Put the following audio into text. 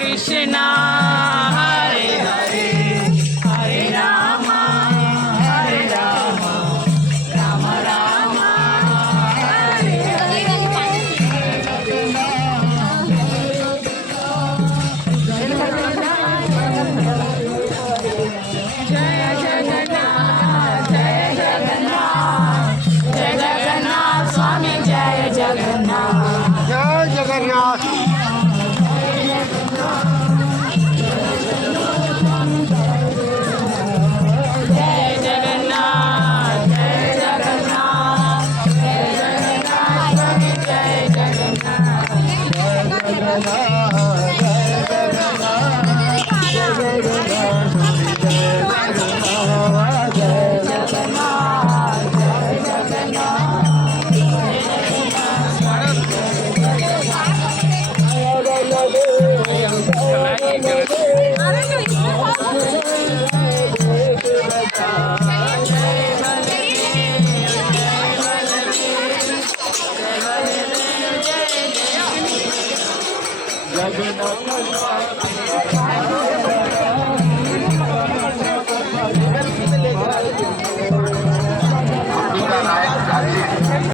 Krishna Hare Hare Hare Rama Hare Rama Rama Rama Hare Hare Jai Jagannath Jai Jagannath Jai Jagannath Swami Jai Jagannath Jai Jagannath Jai Jagannath Jai Jagannath Jai Jagannath Swami Jai Jagannath Jagannath